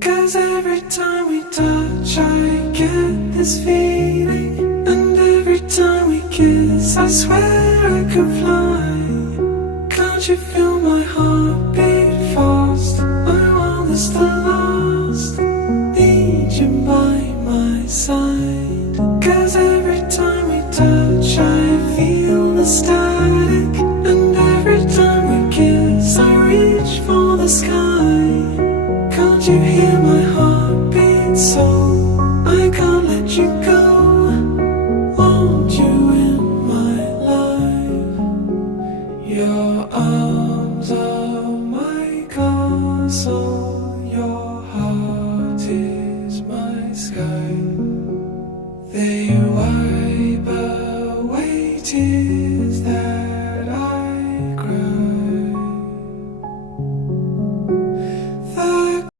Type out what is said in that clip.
'Cause every time we touch I get this feeling, and every time we kiss I swear I could fly. Can't you feel my heart beat fast? My world is the lost, need you by my side. 'Cause every time we touch I feel the static, and every time we kiss I reach for the sky. Can't you hear